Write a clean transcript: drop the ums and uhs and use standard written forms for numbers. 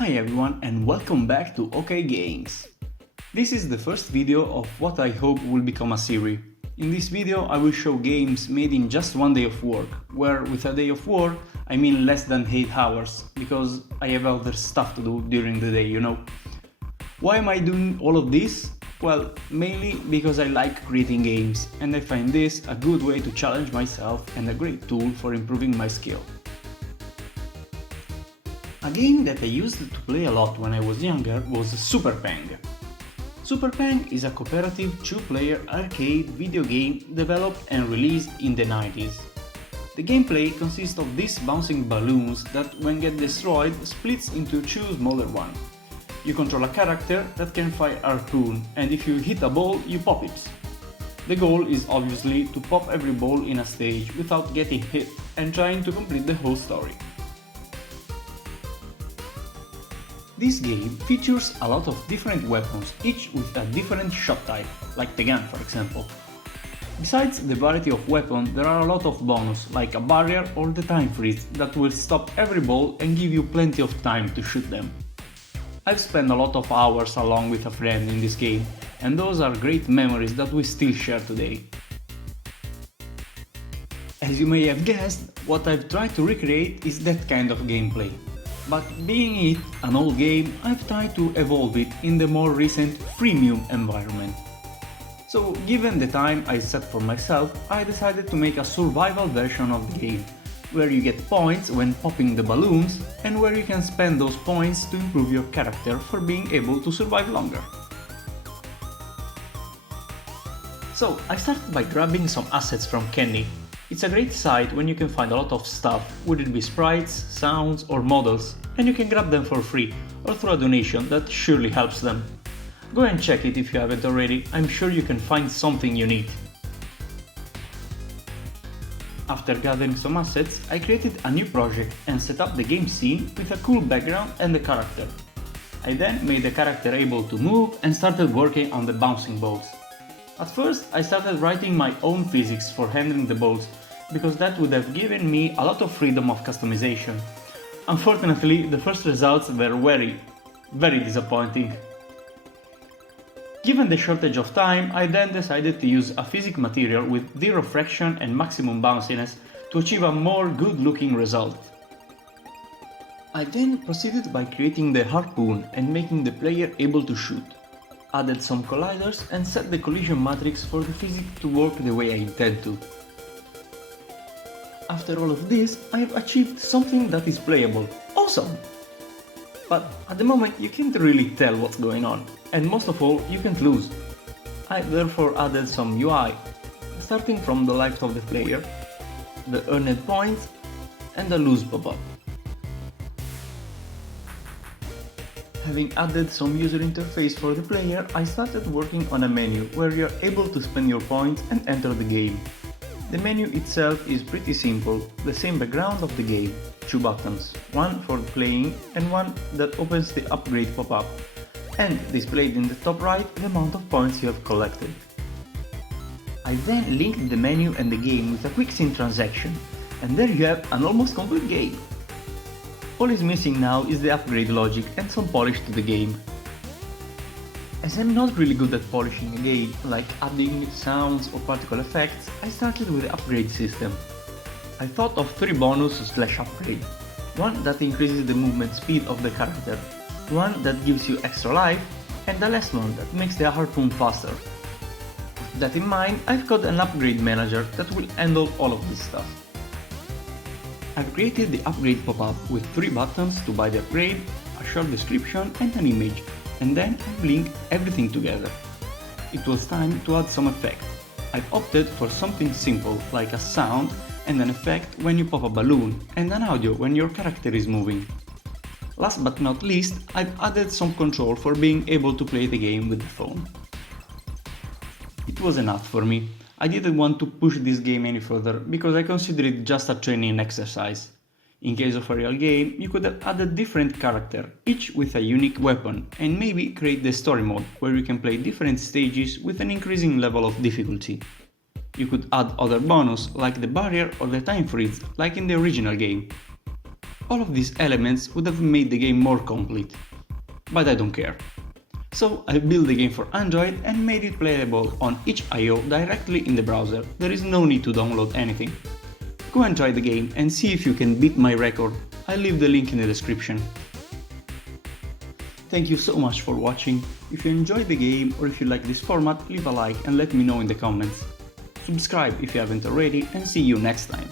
Hi everyone and welcome back to OkGames. This is the first video of what I hope will become a series. In this video I will show games made in just one day of work, where with a day of work I mean less than 8 hours, because I have other stuff to do during the day, you know. Why am I doing all of this? Well, mainly because I like creating games and I find this a good way to challenge myself and a great tool for improving my skill. A game that I used to play a lot when I was younger was Super Pang. Super Pang is a cooperative 2-player arcade video game developed and released in the 90s. The gameplay consists of these bouncing balloons that, when get destroyed, splits into 2 smaller ones. You control a character that can fire a harpoon, and if you hit a ball, you pop it. The goal is obviously to pop every ball in a stage without getting hit and trying to complete the whole story. This game features a lot of different weapons, each with a different shot type, like the gun for example. Besides the variety of weapons, there are a lot of bonus, like a barrier or the time freeze that will stop every ball and give you plenty of time to shoot them. I've spent a lot of hours along with a friend in this game, and those are great memories that we still share today. As you may have guessed, what I've tried to recreate is that kind of gameplay. But being it an old game, I've tried to evolve it in the more recent freemium environment. So given the time I set for myself, I decided to make a survival version of the game, where you get points when popping the balloons and where you can spend those points to improve your character for being able to survive longer. So I started by grabbing some assets from Kenny. It's a great site when you can find a lot of stuff, would it be sprites, sounds or models, and you can grab them for free or through a donation that surely helps them. Go and check it if you haven't already, I'm sure you can find something you need. After gathering some assets, I created a new project and set up the game scene with a cool background and the character. I then made the character able to move and started working on the bouncing balls. At first, I started writing my own physics for handling the balls, because that would have given me a lot of freedom of customization. Unfortunately, the first results were very disappointing. Given the shortage of time, I then decided to use a physics material with zero friction and maximum bounciness to achieve a more good-looking result. I then proceeded by creating the harpoon and making the player able to shoot. Added some colliders and set the collision matrix for the physics to work the way I intend to. After all of this, I have achieved something that is playable. Awesome! But at the moment you can't really tell what's going on, and most of all you can't lose. I therefore added some UI, starting from the life of the player, the earned points, and the lose pop-up. Having added some user interface for the player, I started working on a menu where you are able to spend your points and enter the game. The menu itself is pretty simple, the same background of the game, 2 buttons, one for playing and one that opens the upgrade pop-up, and displayed in the top right the amount of points you have collected. I then linked the menu and the game with a quick sync transaction, and there you have an almost complete game. All is missing now is the upgrade logic and some polish to the game. As I'm not really good at polishing a game, like adding sounds or particle effects, I started with the upgrade system. I thought of 3 bonus/upgrade. One that increases the movement speed of the character, one that gives you extra life, and the last one that makes the harpoon faster. With that in mind, I've got an upgrade manager that will handle all of this stuff. I've created the upgrade pop-up with 3 buttons to buy the upgrade, a short description and an image, and then I've linked everything together. It was time to add some effect. I've opted for something simple like a sound and an effect when you pop a balloon, and an audio when your character is moving. Last but not least, I've added some control for being able to play the game with the phone. It was enough for me. I didn't want to push this game any further because I consider it just a training exercise. In case of a real game, you could have added different characters, each with a unique weapon, and maybe create the story mode, where you can play different stages with an increasing level of difficulty. You could add other bonus, like the barrier or the time freeze, like in the original game. All of these elements would have made the game more complete. But I don't care. So I built the game for Android and made it playable on itch.io directly in the browser. There is no need to download anything. Go and try the game and see if you can beat my record. I'll leave the link in the description. Thank you so much for watching. If you enjoyed the game or if you like this format, leave a like and let me know in the comments. Subscribe if you haven't already, and see you next time.